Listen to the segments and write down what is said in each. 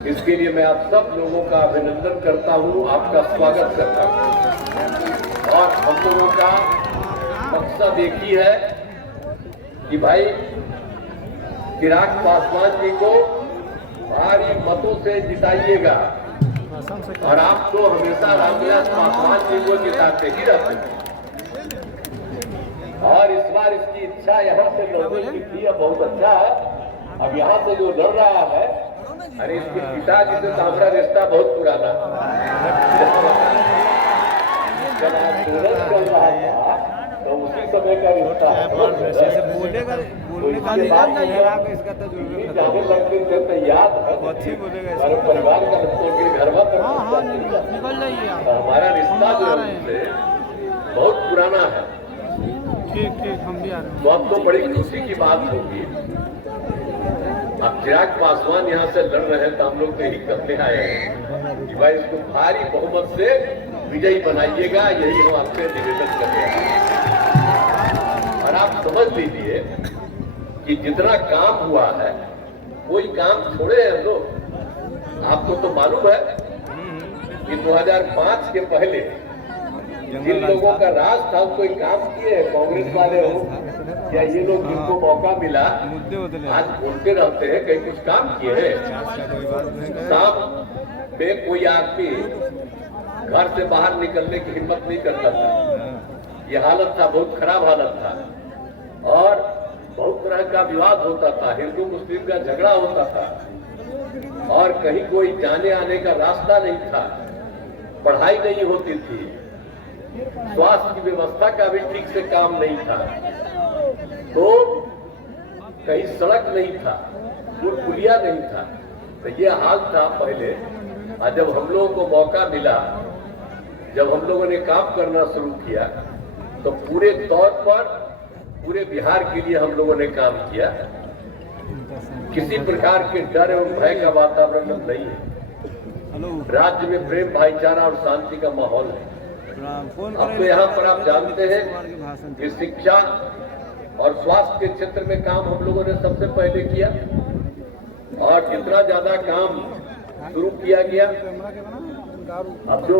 इसके लिए मैं आप सब लोगों का अभिनंदन करता हूं, आपका स्वागत करता हूं। और हम लोगों का मकसद एक ही है कि भाई चिराग पासवान जी को भारी मतों से जिताइएगा और आप तो हमेशा रामविलास पासवान जी को जिताते ही रहते हैं। और इस बार इसकी इच्छा यहाँ से लड़ने की थी, अब बहुत अच्छा है। अब यहाँ से जो लड़ रहा है, अरे इसके पिताजी से तो हमारा रिश्ता बहुत पुराना जब आंदोलन चल रहा था तो उसी समय का रिश्ता जाने लगते थे तो याद है परिवार का घर में हमारा रिश्ता जो है बहुत पुराना है। ठीक हम भी आ रहे हैं। तो अब तो बड़ी खुशी की बात होगी। अब चिराग पासवान यहाँ से लड़ रहे हैं तो हम लोग यही करते आए हैं कि भाई इसको भारी बहुमत से विजयी बनाइएगा, यही हम आपसे निवेदन करते हैं। और आप समझ लीजिए कि जितना काम हुआ है कोई काम छोड़े हैं हम लोग। आपको तो मालूम है कि 2005 के पहले जिन लोगों का राज था कोई काम किए हैं, कांग्रेस वाले हो या ये लोग जिनको मौका मिला आज बोलते रहते हैं कहीं कुछ काम किए हैं। शाम पे कोई आदमी घर से बाहर निकलने की हिम्मत नहीं करता था। ये हालत था, बहुत खराब हालत था और बहुत तरह का विवाद होता था, हिंदू मुस्लिम का झगड़ा होता था और कहीं कोई जाने आने का रास्ता नहीं था, पढ़ाई नहीं होती थी, स्वास्थ्य की व्यवस्था का भी ठीक से काम नहीं था, तो कहीं सड़क नहीं था, कोई पुलिया नहीं था। तो ये हाल था पहले। और जब हम लोगों को मौका मिला, जब हम लोगों ने काम करना शुरू किया तो पूरे तौर पर पूरे बिहार के लिए हम लोगों ने काम किया। किसी प्रकार के डर एवं भय का वातावरण नहीं है। राज्य में प्रेम, भाईचारा और शांति का माहौल है। अब तो यहाँ पर आप जानते हैं कि शिक्षा और स्वास्थ्य के क्षेत्र में काम हम लोगों ने सबसे पहले किया और जितना ज्यादा काम शुरू किया गया। अब जो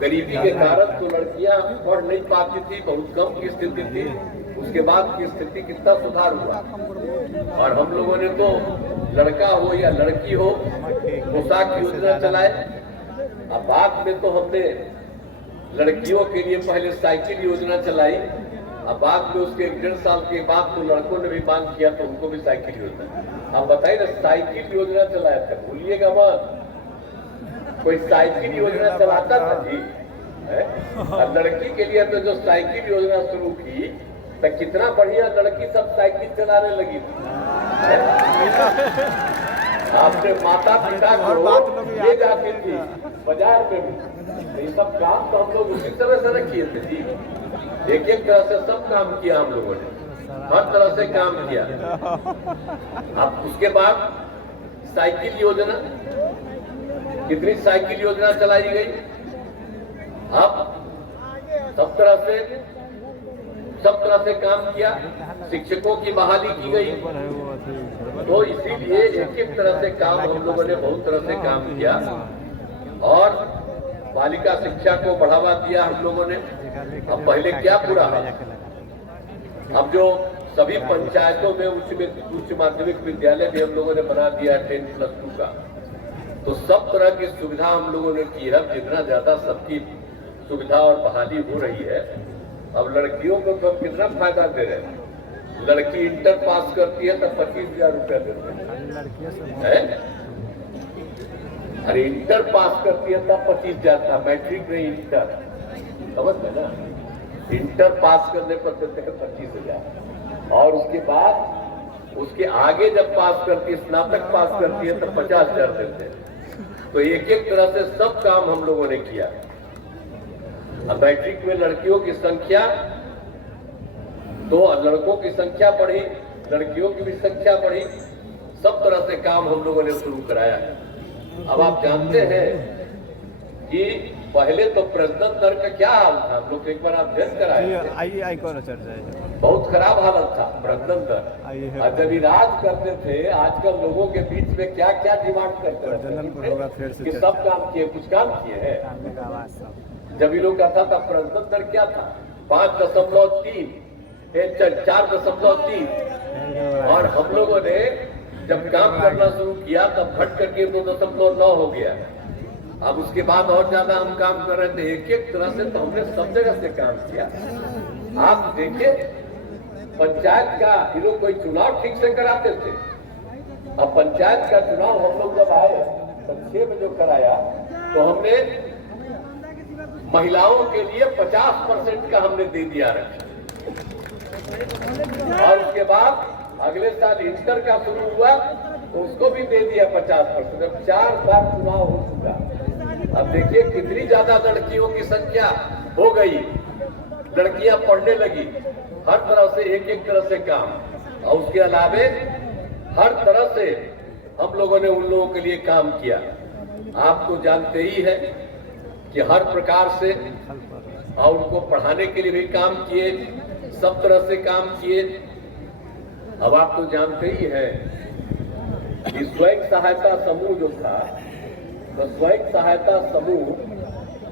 गरीबी के कारण तो लड़कियां पढ़ नहीं पाती थी, बहुत कम की स्थिति थी, उसके बाद की स्थिति कितना सुधार हुआ। और हम लोगों ने तो लड़का हो या लड़की हो पोशाक योजना चलाए। अब बाद में तो हमने लड़कियों के लिए पहले साइकिल योजना चलाई, अब बाद में उसके 1.5 साल के बाद तो लड़कों ने भी मांग किया तो उनको भी साइकिल योजना। अब बताइए ना, साइकिल योजना चलाया था, भूलिएगा मत, कोई साइकिल योजना चलाता था जी? और लड़की के लिए तो जो साइकिल योजना शुरू की तो कितना बढ़िया लड़की सब साइकिल चलाने लगी थी। आपने माता पिता को ले जाती थी बाजार में भी। ये सब काम तो हम लोग उसी तरह से किए थे जी, एक एक तरह से सब काम किया हम लोगों ने, हर तरह से काम किया। अब उसके बाद साइकिल योजना, कितनी साइकिल योजना चलाई गई। अब सब तरह से काम किया, शिक्षकों की बहाली की गई। तो इसीलिए एक एक तरह से काम हम लोगों ने बहुत तरह से काम किया और बालिका शिक्षा को बढ़ावा दिया हम लोगों ने। अब पहले क्या पूरा है, अब जो सभी पंचायतों में उच्च माध्यमिक विद्यालय भी हम लोगों ने बना दिया 10+2 का, तो सब तरह की सुविधा हम लोगों ने की है। जितना ज्यादा सबकी सुविधा और बहाली हो रही है, अब लड़कियों को तो कितना फायदा दे रहे हैं। लड़की इंटर पास करती है तो 25,000 रुपया देते हैं। अरे इंटर पास करती है तब 25,000 था, मैट्रिक नहीं इंटर, समझ में ना। इंटर पास करने पर देते हैं 25,000 और उसके बाद उसके आगे जब पास करती है, स्नातक पास करती है तो 50,000 देते हैं। तो एक एक तरह से सब काम हम लोगों ने किया। अब मैट्रिक में लड़कियों की संख्या तो लड़कों की संख्या बढ़ी, लड़कियों की भी संख्या बढ़ी, सब तरह से काम हम लोगों ने शुरू कराया है। अब आप जानते हैं कि पहले तो प्रजनन दर का क्या हाल था, हम लोग एक बार अध्ययन कराए थे, आइए आई कौन चर्चा है बहुत खराब हालत था प्रजनन दर। आइए है। और जब इलाज करते थे, आजकल लोगों के बीच में क्या क्या डिमांड करते प्रजनन पर होगा फिर से कि चर्चा। सब काम किए, कुछ काम किए हैं। सामने का आवाज सब जब ये लोग कहता था प्रजनन दर क्या था 5.3 4.3, और हम लोगों ने जब काम करना शुरू किया तब घट करके 2.9 हो गया। अब उसके बाद और ज्यादा हम काम कर रहे थे, एक एक तरह से तो हमने सब जगह से काम किया। आप देखिए पंचायत का ये लोग कोई चुनाव ठीक से कराते थे। अब पंचायत का चुनाव हम लोग जब आए तब 6 में जो कराया तो हमने महिलाओं के लिए 50% का हमने दे दिया रखा, और उसके बाद अगले साल इंटर का शुरू हुआ तो उसको भी दे दिया 50%। अब 4 बार चुनाव हो चुका। अब देखिए कितनी ज्यादा लड़कियों की संख्या हो गई, लड़कियां पढ़ने लगी, हर तरह से एक एक तरह से काम, और उसके अलावे हर तरह से हम लोगों ने उन लोगों के लिए काम किया। आप तो जानते ही है कि हर प्रकार से, और उनको पढ़ाने के लिए भी काम किए, सब तरह से काम किए। अब आप तो जानते ही हैं कि स्वयं सहायता समूह जो था, तो स्वयं सहायता समूह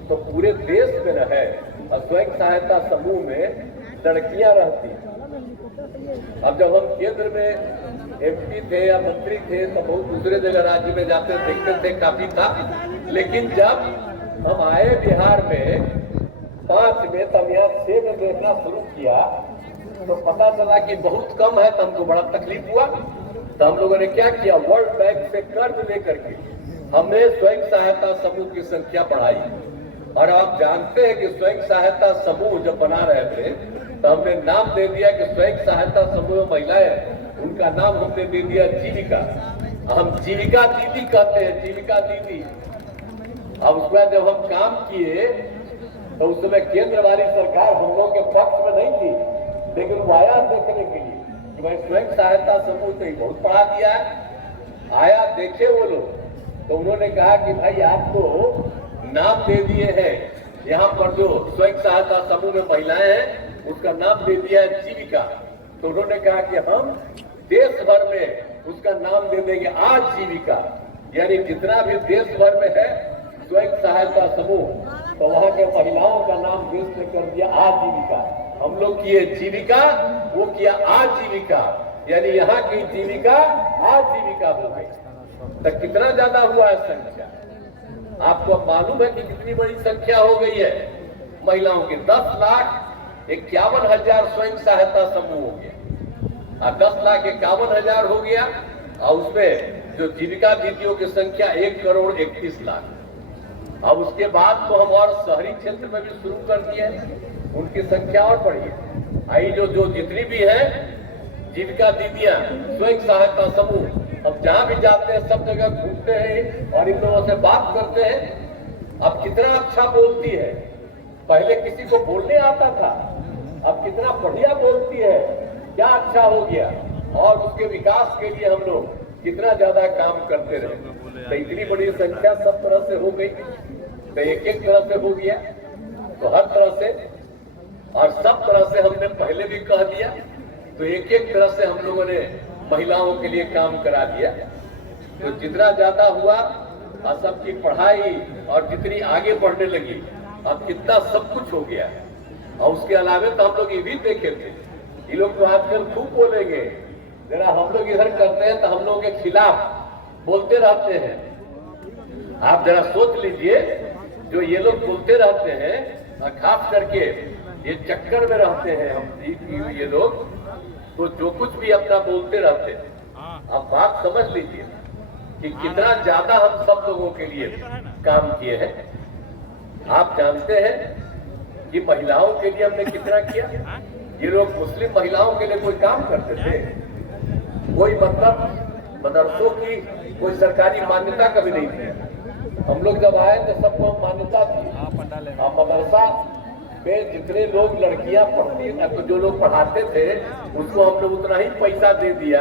तो पूरे देश में रहे, और स्वयं सहायता समूह में लड़कियां रहती। अब जब हम केंद्र में एमपी थे या मंत्री थे तो बहुत दूसरे जगह राज्य में जाते देखते थे, काफी था। लेकिन जब हम आए बिहार में 5 में, तब यहाँ 6 में देखना शुरू किया तो पता चला कि बहुत कम है, तो हमको बड़ा तकलीफ हुआ। तो हम लोगों ने क्या किया, वर्ल्ड बैंक से कर्ज लेकर के हमने स्वयं सहायता समूह की संख्या बढ़ाई। और आप जानते हैं कि स्वयं सहायता समूह जब बना रहे थे तो हमने नाम दे दिया कि स्वयं सहायता समूह में महिलाएं, उनका नाम हमने दे दिया जीविका। हम जीविका दीदी कहते हैं, जीविका दीदी। अब उसके बाद जब हम काम किए तो उस समय केंद्र वाली सरकार हम लोगों के पक्ष में नहीं थी, लेकिन वो आया देखने के लिए कि भाई स्वयं सहायता समूह तो बहुत बढ़ा दिया है। आया देखे वो लोग, तो उन्होंने कहा कि भाई आपको नाम दे दिए हैं, यहाँ पर जो स्वयं सहायता समूह में महिलाएं हैं उसका नाम दे दिया है जीविका। तो उन्होंने कहा कि हम देश भर में उसका नाम दे देंगे आजीविका, यानी जितना भी देश भर में है स्वयं सहायता समूह, तो वहाँ के महिलाओं का नाम देश ने कर दिया आजीविका। हम लोग किए जीविका, वो किया आजीविका, यानी यहाँ की जीविका आजीविका हो गई। तो कितना ज्यादा हुआ है संख्या, आपको अब मालूम है कि कितनी बड़ी संख्या हो गई है महिलाओं की। 10,51,000 स्वयं सहायता समूह हो गया, 10,51,000 हो गया, और उसमें जो जीविका दीदियों की संख्या 1,31,00,000। अब उसके बाद तो हम और शहरी क्षेत्र में भी शुरू कर दिए, उनकी संख्या और बढ़ी है। आई जो जितनी भी है जीविका दीदियां, स्वयं सहायता समूह, अब जहां भी जाते हैं सब जगह घूमते हैं और इन लोगों से बात करते हैं। अब कितना अच्छा बोलती है, पहले किसी को बोलने आता था, अब कितना बढ़िया बोलती है, क्या अच्छा हो गया। और उसके विकास के लिए हम लोग कितना ज्यादा काम करते रहे। तो इतनी बड़ी संख्या सब तरह से हो गई, तो एक एक तरह से हो गया, तो हर तरह से और सब तरह से हमने पहले भी कह दिया, तो एक एक तरह से हम लोगों ने महिलाओं के लिए काम करा दिया। तो जितना ज्यादा हुआ और सबकी पढ़ाई और जितनी आगे बढ़ने लगी, अब कितना सब कुछ हो गया। और उसके अलावा तो हम लोग ये भी देखे थे, ये लोग तो आजकल खूब बोलेंगे, जरा हम लोग इधर करते हैं तो हम लोगों के खिलाफ बोलते रहते हैं। आप जरा सोच लीजिए, जो ये लोग बोलते रहते हैं और खास करके ये चक्कर में रहते हैं हम ये लोग, तो जो कुछ भी अपना बोलते रहते हैं। आप बात समझ लीजिए कि कितना ज्यादा हम सब लोगों के लिए काम किए हैं। आप जानते हैं कि महिलाओं के लिए हमने कितना किया। ये लोग मुस्लिम महिलाओं के लिए कोई काम करते थे, कोई मतलब मदरसों की कोई सरकारी मान्यता कभी नहीं थी। हम लोग जब आए तो सबको मान्यता थी। अब मदरसा में जितने लोग लड़कियां पढ़ती, तो जो लोग पढ़ाते थे उसको हम लोग उतना ही पैसा दे दिया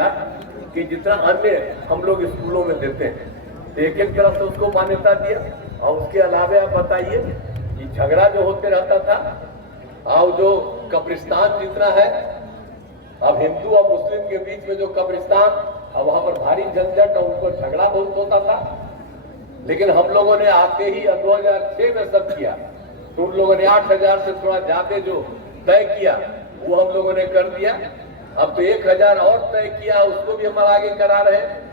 कि जितना अन्य हम लोग स्कूलों में देते हैं। एक एक तरह से उसको मान्यता दिया। और उसके अलावा आप बताइए कि झगड़ा जो होते रहता था, अब जो कब्रिस्तान जितना है, अब हिंदू और मुस्लिम के बीच में जो कब्रिस्तान, अब वहां पर भारी झंझट और उनको झगड़ा बहुत होता था। लेकिन हम लोगों ने आते ही 2006 में सब किया, तो उन लोगों ने 8000 से थोड़ा ज्यादा जो तय किया वो हम लोगों ने कर दिया। अब तो 1000 और तय किया, उसको भी हम आगे करा रहे हैं।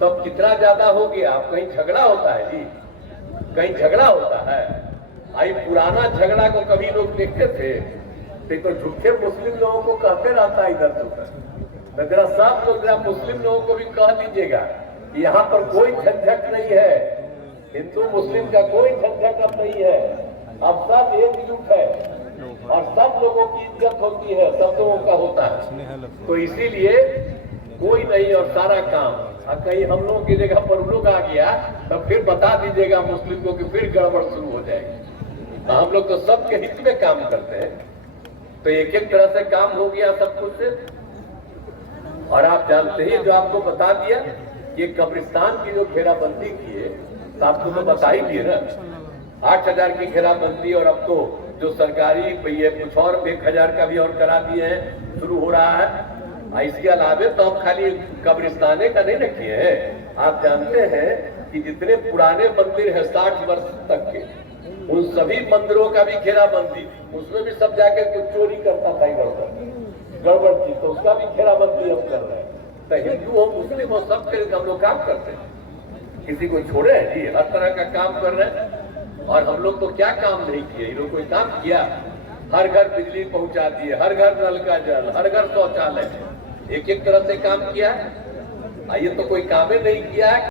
तब कितना ज्यादा हो गया। अब कहीं झगड़ा होता है जी, कहीं झगड़ा होता है। आई पुराना झगड़ा को कभी लोग देखते थे, तो झूठे मुस्लिम लोगों को कहते रहता है इधर तो जरा सब लोग जरा मुस्लिम लोगों को भी कह दीजिएगा कि यहाँ पर कोई झंझट नहीं है, हिंदू मुस्लिम का कोई झंझट अब नहीं है, अब सब एकजुट है और सब लोगों की इज्जत होती है, सब लोगों का होता है। तो इसीलिए कोई नहीं और सारा काम। और कहीं हम लोगों की जगह पर लोग आ गया तो फिर बता दीजिएगा मुस्लिम को कि फिर गड़बड़ शुरू हो जाएगी। हम लोग तो सबके हित में काम करते हैं, तो एक एक तरह से काम हो गया सब कुछ से। और आप जानते ही, जो आपको बता दिया कि कब्रिस्तान की जो घेराबंदी की है, तो आपको तो बता ही दिए ना, 8000 की घेराबंदी। और अब तो जो सरकारी ये कुछ और 1000 का भी और करा दिए हैं, शुरू हो रहा है। इसके अलावे तो हम खाली कब्रिस्ताने का नहीं रखिए हैं। आप जानते हैं कि जितने पुराने मंदिर हैं 60 वर्ष तक के, उन सभी मंदिरों का भी घेराबंदी, उसमें भी सब जाके कुछ चोरी करता था इधर गड़बड़ चीज, तो उसका भी घेराबंदी हम कर रहे हैं। तो हिंदू हो मुस्लिम हो सब के हम लोग काम करते हैं, किसी को छोड़े हैं जी, हर तरह का काम कर रहे हैं। और हम लोग तो क्या काम नहीं किए, ये लोग कोई काम किया। हर घर बिजली पहुंचा दिए, हर घर नल का जल, हर घर शौचालय, एक एक तरह से काम किया है। ये तो कोई काम ही नहीं किया है।